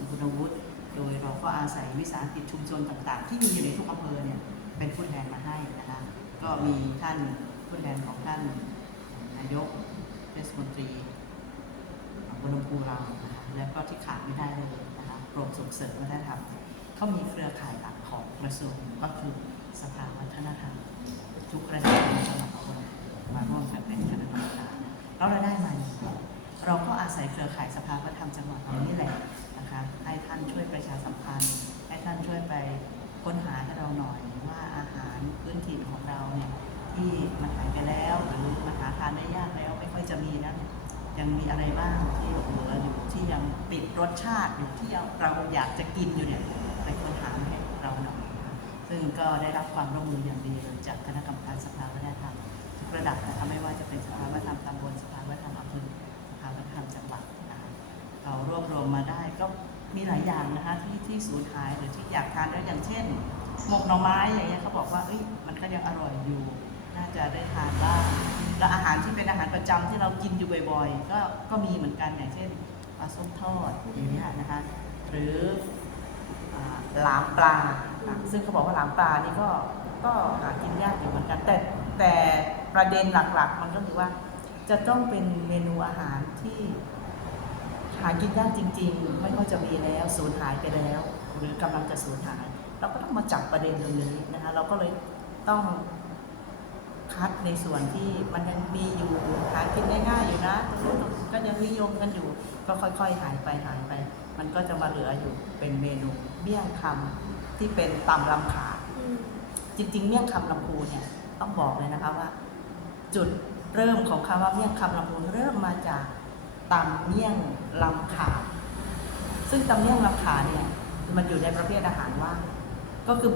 งคุณวุฒิโดยเราก็อาศัยวิสาหกิจชุมชนต่างๆ ที่มีอยู่ในทุกอำเภอเนี่ยเป็นผู้แทนมาให้นะคะก็มีท่านผู้แทนของท่านนายกเทศมนตรีบนลมพูเรานะคะแล้วก็ที่ขาดไม่ได้เลยนะคะกรมส่งเสริมวัฒนธรรมเขามีเครือข่ายหลักของกระทรวงก็คือสภาวัฒนธรรมทุกระดับ ศัยเครือข่ายสภาวัฒนธรรมจังหวัดเรานี่แหละนะคะให้ท่านช่วยประชาสัมพันธ์ ให้ท่านช่วยไปค้นหาให้เราหน่อยว่าอาหารพื้นถิ่นของเราเนี่ยที่มันหายไปแล้วหรือมันหาทานได้ยากแล้วไม่ค่อยจะมีนะยังมีอะไรบ้างที่เหลืออยู่ที่ยังปิดรสชาติอยู่ที่เราอยากจะกินอยู่เนี่ยไปค้นหาให้เราหน่อยซึ่งก็ได้รับความร่วมมืออย่างดีเลยจากคณะกรรมการสภาวัฒนธรรมทุกระดับนะคะไม่ว่าจะเป็นสภาวัฒนธรรมตำบลสภาวัฒนธรรมอำเภอาวัฒนธรรมจังหวัดนะคะเรารวบรวมมาได้ก็มีหลายอย่างนะคะที่ที่สูญหายหรือที่อยากทานแล้วอย่างเช่น หมกหน่อไม้อย่างเงี้ยเขาบอกว่าเอ้ยมันก็ยังอร่อยอยู่ น่าจะได้ทานบ้างแล้วอาหารที่เป็นอาหารประจำที่เรากินอยู่บ่อยๆ ก็ก็มีเหมือนกันอย่างเช่นปลาส้มทอดอย่างเงี้ยนะคะ หรืออ่าหลามปลา ซึ่งเขาบอกว่าหลามปลานี่ก็ก็หากินยากอยู่เหมือนกันแต่แต่ประเด็นหลักๆ มันก็คือว่า จะต้องเป็นเมนูอาหารที่หากินยากจริง ๆ ไม่ค่อยจะมีแล้วสูญหายไปแล้ว หรือกำลังจะสูญหาย เราก็ต้องมาจับประเด็นตรงนี้นะคะเราก็เลยต้องคัดในส่วนที่มันยังมีอยู่หากินได้ง่ายอยู่นะตรงนู้นก็ยังนิยมกันอยู่ ก็ค่อยๆหายไปหายไป มันก็จะมาเหลืออยู่เป็นเมนูเมี่ยงคำที่เป็นตำลำขาจริง ๆ เมี่ยงคำลำพูเนี่ยต้องบอกเลยนะคะว่า จุด เริ่มของคำว่าเมี่ยงคำลำพูเริ่มมาจากตำเมี่ยงลำขา ซึ่งตำเมี่ยงลำขาเนี่ยมันอยู่ในประเภทอาหารว่างก็คือ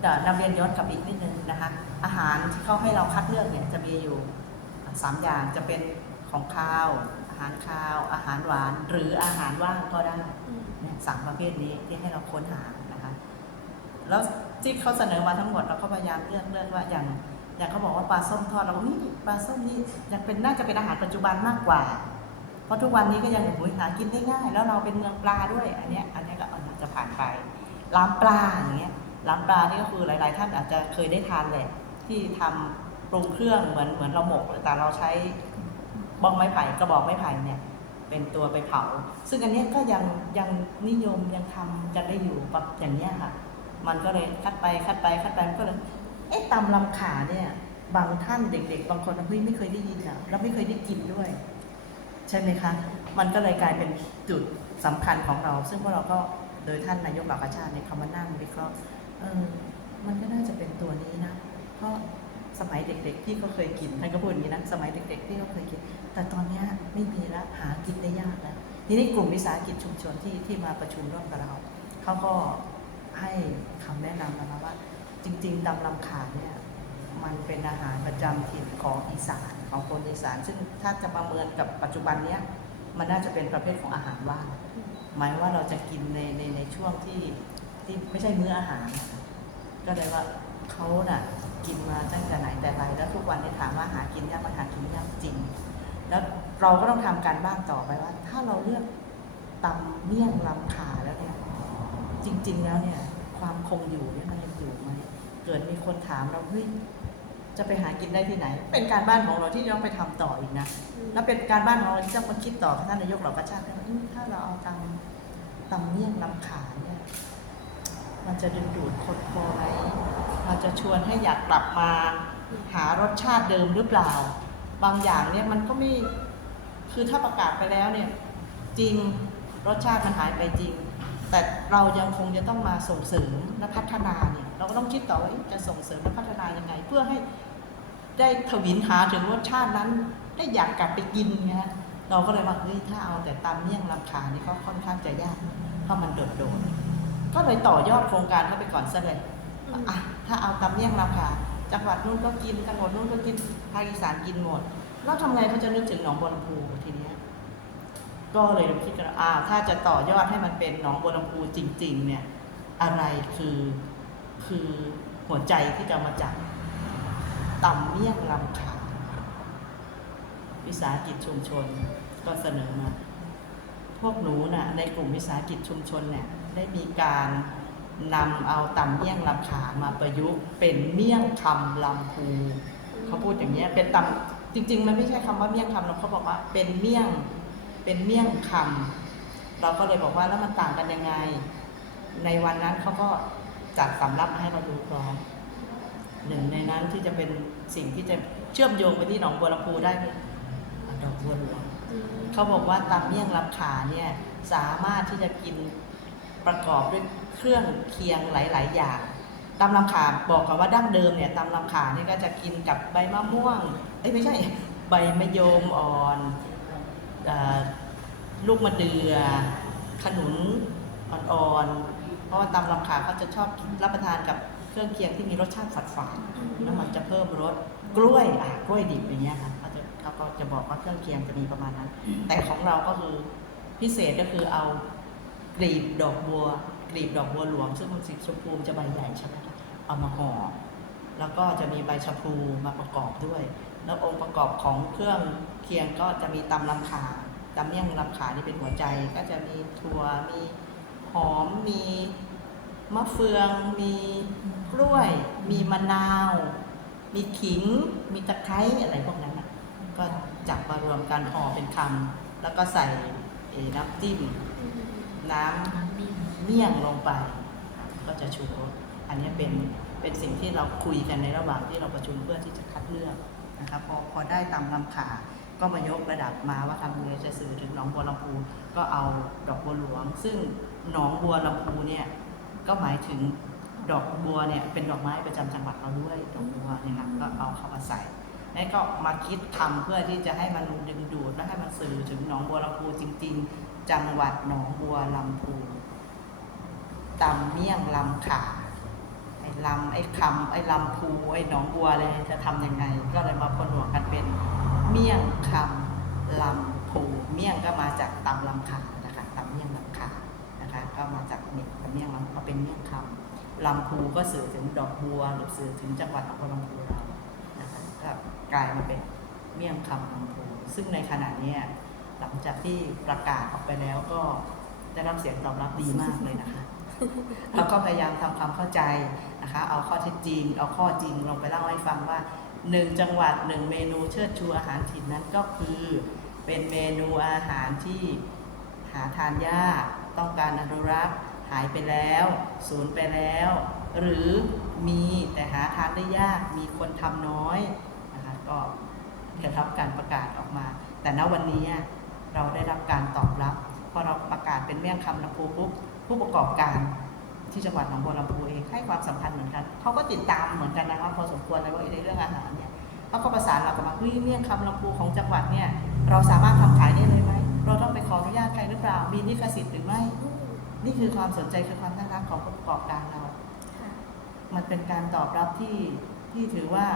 เดี๋ยวนำเรียนย้อนกลับอีกนิดนึงนะคะ อาหารที่เขาให้เราคัดเลือกเนี่ยจะมีอยู่สามอย่างจะเป็นของข้าว อาหารข้าว อาหารหวาน หรืออาหารว่างก็ได้สามประเภทนี้ที่ให้เราค้นหานะคะ แล้วที่เขาเสนอมาทั้งหมดเราก็พยายามเลือกเลือกว่าอย่าง อย่างเขาบอกว่าปลาส้มทอดเราก็นี่ปลาส้มนี่ยังเป็นน่าจะเป็นอาหารปัจจุบันมากกว่า เพราะทุกวันนี้ก็ยังโอ้โหากินได้ง่าย แล้วเราเป็นเมืองปลาด้วย อันเนี้ยอันเนี้ยก็อาจจะผ่านไปล้ามปลาอย่างเงี้ยล้ามปลานี่ก็คือหลาย ๆ ท่านอาจจะเคยได้ทานแหละที่ทำปรุงเครื่องเหมือนเหมือนเราหมกแต่เราใช้บองไม้ไผ่กระบอกไม้ไผ่เนี่ยเป็นตัวไปเผา ซึ่งอันเนี้ยก็ยังยังนิยมยังทำกันได้อยู่แบบอย่างเนี้ยค่ะ มันก็เลยคัดไปคัดไปคัดไปมันก็เลย เอ๊ะตำลำขาเนี่ย บางท่านเด็ก ๆ บางคนเฮ้ยไม่เคยได้ยินอะแล้วไม่เคยได้กินด้วย ใช่ไหมคะ มันก็เลยกลายเป็นจุดสำคัญของเรา ซึ่งพวกเราก็โดยท่านนายกเหล่ากาชาติเนี่ยเขามานั่งวิเคราะห์เออมันก็น่าจะเป็นตัวนี้นะ เพราะสมัยเด็กๆพี่ก็เคยกินท่านก็พูดอย่างนี้นะสมัยเด็กๆพี่ก็เคยกิน แต่ตอนนี้ไม่มีล้วหากินได้ยากแล้วทีนี้กลุ่มวิสาหกิจชุมชนที่ที่มาประชุมร่วมกับเราเขาก็ให้คำแนะนำนะคะว่า จริงๆดำลำขาเนี่ยมันเป็นอาหารประจำถิ่นของอีสานของคนอีสาน ซึ่งถ้าจะประเมินกับปัจจุบันเนี้ยมันน่าจะเป็นประเภทของอาหารว่างหมายว่าเราจะกินในในในช่วงที่ที่ไม่ใช่มื้ออาหาร ก็เลยว่าเขาน่ะกินมาตั้งแต่ไหนแต่ไรแล้วทุกวันนี้ถามว่าหากินยากมันหากินยากจริง แล้วเราก็ต้องทำการบ้านต่อไปว่า ถ้าเราเลือกตำเมี่ยงลำขาแล้วเนี่ยจริง ๆ แล้วเนี่ยความคงอยู่เนี่ยมันยังอยู่ไหม เกิดมีคนถามเราเฮ้ยจะไปหากินได้ที่ไหน เป็นการบ้านของเราที่ต้องไปทำต่ออีกนะแล้วเป็นการบ้านของเราที่ต้องมาคิดต่อกับท่านนายกเหล่ากระชาติว่าอืมถ้าเราเอาตำตำเมี่ยงลำขาเนี่ยมันจะดึงดูดคนพอไหมมันจะชวนให้อยากกลับมาหารสชาติเดิมหรือเปล่า บางอย่างเนี่ยมันก็ไม่คือถ้าประกาศไปแล้วเนี่ย จริงรสชาติมันหายไปจริง แต่เรายังคงจะต้องมาส่งเสริมและพัฒนาเนี่ยเราก็ต้องคิดต่อว่าเอ๊ะจะส่งเสริมและพัฒนายังไง เพื่อให้ได้ทวินหาถึงรสชาตินั้นได้อยากกลับไปกินไงฮะเราก็เลยว่าเฮ้ยถ้าเอาแต่ตามเมี่ยงลำคานี่ก็ค่อนข้างจะยากเพราะมันโดดโดดก็เลยต่อยอดโครงการเข้าไปก่อนซะเลยอะถ้าเอาตำเมี่ยงราคาจังหวัดนู้นก็กินจังหวัดนู้นก็กินภาคอีสานกินหมดแล้วทำไงเขาจะนึกถึงหนองบัวลำพูทีเนี้ย ก็เลยคิดกันอ่าถ้าจะต่อยอดให้มันเป็นหนองบัวลำพูจริง ๆ เนี่ย อะไรคือคือหัวใจที่จะมาจากตำเมี่ยงลำขาวิสาหกิจชุมชนก็เสนอมา พวกหนูน่ะในกลุ่มวิสาหกิจชุมชนเนี่ยได้มีการนำเอาตำเมี่ยงลำขามาประยุกต์เป็นเมี่ยงคำลำพูเขาพูดอย่างเงี้เป็นตำจริง ๆ มันไม่ใช่คำว่าเมี่ยงคำหรอกเขาบอกว่าเป็นเมี่ยง เป็นเมี่ยงคำเราก็เลยบอกว่าแล้วมันต่างกันยังไง ในวันนั้นเขาก็จัดสำรับมาให้เราดูพร้อมหนึ่งในนั้นที่จะเป็นสิ่งที่จะเชื่อมโยงไปที่หนองบัวลำพูได้ดอกบัวหลวงเขาบอกว่าตำเมี่ยงลำขาเนี่ยสามารถที่จะกินประกอบด้วยเครื่องเคียงหลาย ๆ อย่างตำลำขาบอกกันว่าดั้งเดิมเนี่ยตำลำขาเนี่ยก็จะกินกับใบมะม่วงเอ้ยไม่ใช่ ใบมะยมอ่อน ลูกมะเดือ่อ ขนุนอ่อนๆ เพราะว่าตำลำขาเขาจะชอบกินรับประทานกับเครื่องเคียงที่มีรสชาติฝาดๆแล้วมันจะเพิ่มรสกล้วยอะกล้วยดิบอย่างเงี้ยค่ะเขาจะเขาก็จะบอกว่าเครื่องเคียงจะมีประมาณนั้น แต่ของเราก็คือพิเศษก็คือเอากลีบดอกบัวกลีบดอกบัวหลวง ซึ่งมันสีชมพูมันจะใบใหญ่ใช่ไหมคะเอามาห่อแล้วก็จะมีใบชะพลูมาประกอบด้วย แล้วองค์ประกอบของเครื่องเคียงก็จะมีตำลำขาตำเมี่ยงลำขานี่เป็นหัวใจ ก็จะมีถั่วมีหอมมีมะเฟือง มีกล้วย มีมะนาว มีขิง มีตะไคร้อะไรพวกนั้นน่ะก็จับมารวมกันห่อเป็นคำแล้วก็ใส่น้ำจิ้มน้ำเมี่ยงลงไป ก็จะชูรสอันนี้เป็นเป็นสิ่งที่เราคุยกันในระหว่างที่เราประชุมเพื่อที่จะคัดเลือก นะคะพอพอได้ตามลำขาก็มายกระดับมาว่าทำยังไงจะสื่อถึงหนองบัวลำพูก็เอาดอกบัวหลวง ซึ่งหนองบัวลำพูเนี่ยก็หมายถึงดอกบัวเนี่ยเป็นดอกไม้ประจำจังหวัดเราด้วยดอกบัวเนี่ยนะก็เอาเข้ามาใส่แล้วก็มาคิดทำเพื่อที่จะให้มันดึงดูดและให้มันสื่อถึงหนองบัวลำพูจริง ๆ จังหวัดหนองบัวลำพูตำเมี่ยงลำขา ไอ้ลำไอ้คำไอ้ลำพูไอ้หนองบัวอะไรจะทำยังไง ก็เลยมาผนวกกันเป็นเมี่ยงคำลำพูเมี่ยงก็มาจากตำลำขานะคะตำเมี่ยงลำขานะคะก็มาจากเนี่ยตำเมี่ยงลำก็เป็นเมี่ยงคำลำพูก็สื่อถึงดอกบัว หรือสื่อถึงจังหวัดหนองบัวลำพูเรานะคะก็กลายมาเป็นเมี่ยงคำลำพูซึ่งในขณะนี้หลังจากที่ประกาศออกไปแล้วก็ได้รับเสียงตอบรับดีมากเลยนะคะ แล้วก็พยายามทำความเข้าใจนะคะ เอาข้อเท็จจริง เอาข้อจริงลงไปเล่าให้ฟังว่าหนึ่งจังหวัดหนึ่งเมนูเชิดชูอาหารถิ่นนั้นก็คือเป็นเมนูอาหารที่หาทานยากต้องการอนุรักษ์หายไปแล้วสูญไปแล้ว หรือมีแต่หาทานได้ยากมีคนทำน้อยนะคะก็ได้รับการประกาศออกมา แต่ณวันนี้เราได้รับการตอบรับพอเราประกาศเป็นเมี่ยงคำลำพูปุ๊บ ผู้ประกอบการที่จังหวัดหนองบัวลำพูเองให้ความสำคัญเหมือนกัน เขาก็ติดตามเหมือนกันนะคะพอสมควรเลยว่าในเรื่องอาหารเนี่ยเขาก็ประสานเรากับมาเฮ้ยเมี่ยงคำลำพูของจังหวัดเนี่ยเราสามารถทำขายได้เลยไหมเราต้องไปขออนุญาตใครหรือเปล่า มีลิขสิทธิ์หรือไม่ นี่คือความสนใจคือความน่ารักของผู้ประกอบการเรา มันเป็นการตอบรับที่ที่ถือว่า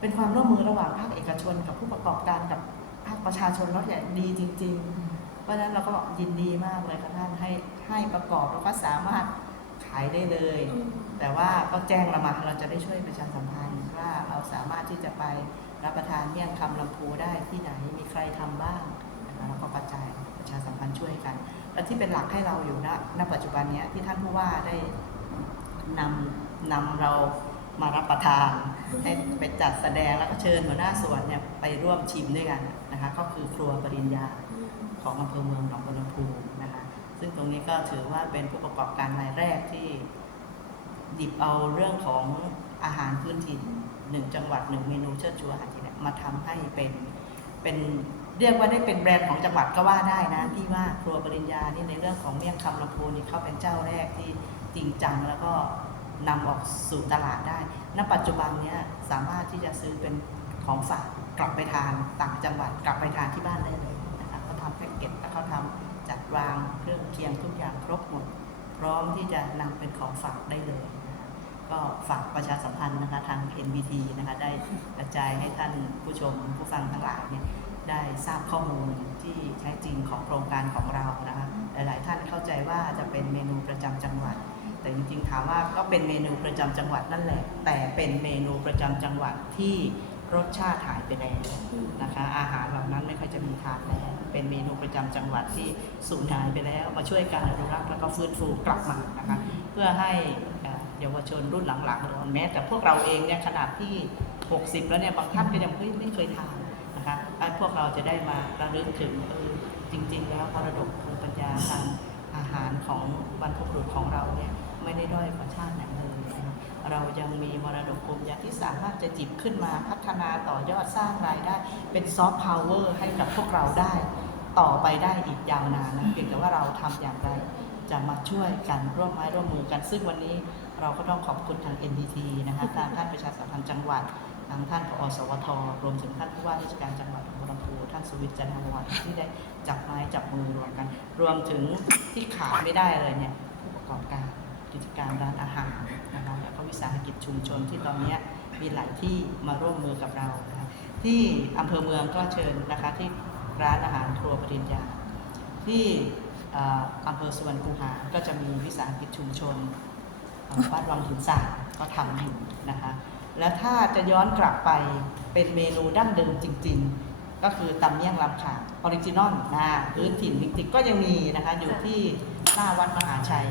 เป็นความร่วมมือระหว่างภาคเอกชน กับผู้ประกอบการกับภาคประชาชนแล้วอย่างดีจริง ๆ เพราะฉะนั้นเราก็ยินดีมากเลยค่ะท่านให้ให้ประกอบแล้วก็สามารถขายได้เลย แต่ว่าก็แจ้งเรามาเราจะได้ช่วยประชาสัมพันธ์ว่าเราสามารถที่จะไปรับประทานเมี่ยงคำลำพูได้ที่ไหนมีใครทำบ้างนะคะแล้วก็กระจายประชาสัมพันธ์ช่วยกัน และที่เป็นหลักให้เราอยู่ณณปัจจุบันเนี้ยที่ท่านผู้ว่าได้นำนำเรา มารับประทานให้ไปจัดแสดงแล้วก็เชิญหัวหน้าสวนเนี่ยไปร่วมชิมด้วยกันนะคะก็คือครัวปริญญาของอำเภอเมืองหนองบัวลำพูนะคะซึ่งตรงนี้ก็ถือว่าเป็นผู้ประกอบการรายแรกที่หยิบเอาเรื่องของอาหารพื้นถิ่นหนึ่งจังหวัดหนึ่งเมนูเชิดชูอาหารที่เนี่ยมาทำให้เป็นเป็นเรียกว่าได้เป็นแบรนด์ของจังหวัดก็ว่าได้นะที่ว่าครัวปริญญานี่ในเรื่องของเมี่ยงคำลำพูนี่เขาเป็นเจ้าแรกที่จริงจังแล้วก็ นำออกสู่ตลาดได้ ณ ปัจจุบันนี้สามารถที่จะซื้อเป็นของฝากกลับไปทานต่างจังหวัดกลับไปทานที่บ้านได้เลยนะคะเขาทำแพ็กเกจแล้วเขาทำจัดวางเครื่องเคียงทุกอย่างครบหมด พร้อมที่จะนำเป็นของฝากได้เลยนะคะก็ฝากประชาสัมพันธ์นะคะทาง NBT นะคะได้กระจายให้ท่านผู้ชมผู้ฟังทั้งหลายเนี่ยได้ทราบข้อมูลที่แท้จริงของโครงการของเรานะคะหลาย ๆ ท่านเข้าใจว่าจะเป็นเมนูประจำจังหวัด แต่จริงๆถามว่าก็เป็นเมนูประจำจังหวัดนั่นแหละ แต่เป็นเมนูประจำจังหวัดที่รสชาติหายไปแล้วนะคะ อาหารเหล่านั้นไม่ค่อยจะมีทานแล้วเป็นเมนูประจำจังหวัดที่สูญหายไปแล้ว มาช่วยการอนุรักษ์แล้วก็ฟื้นฟูกลับมานะคะเพื่อให้เยาวชนรุ่นหลังๆรอนแม้แต่พวกเราเองเนี่ยขนาดที่ 60 แล้วเนี่ยบางท่านก็ยังไม่เคยทานนะคะให้พวกเราจะได้มาระลึกถึงเออจริง ๆ แล้วมรดกภูมิปัญญาทางอาหารของบรรพบุรุษของเรา ไม่ได้ด้อยกว่าชาติไหนเลยนะคะเรายังมีมรดกภูมิปัญญาที่สามารถจะจิบขึ้นมาพัฒนาต่อยอดสร้างรายได้ เป็นซอฟต์พาวเวอร์ให้กับพวกเราได้ ต่อไปได้อีกยาวนานนะเพียงแต่ว่าเราทำอย่างไรจะมาช่วยกันร่วมไม้ร่วมมือกัน ซึ่งวันนี้เราก็ต้องขอบคุณทาง NDT นะคะทางท่านประชาสัมพันธ์จังหวัดทางท่านผอสวทรวมถึงท่านผู้ว่าราชการจังหวัดหนองบัวลำพูท่านสุวิทย์จันทร์วันที่ได้จับไม้จับมือรวมกัน รวมถึงที่ขาดไม่ได้เลยเนี่ยผู้ประกอบการ กิจการร้านอาหารนะคะแล้วก็วิสาหกิจชุมชนที่ตอนนี้มีหลายที่มาร่วมมือกับเรานะคะที่อำเภอเมืองก็เชิญนะคะที่ร้านอาหารครัวปริญญา ที่อำเภอสุวรรณคูหา ก็จะมีวิสาหกิจชุมชนบ้านวังหินสาก็ทำอยู่นะคะ แล้วถ้าจะย้อนกลับไปเป็นเมนูดั้งเดิมจริง ๆ ก็คือตำเมี่ยงลำขาออริจินอลนะพื้นถิ่นจริงๆก็ยังมีนะคะอยู่ที่หน้าวัดมหาชัย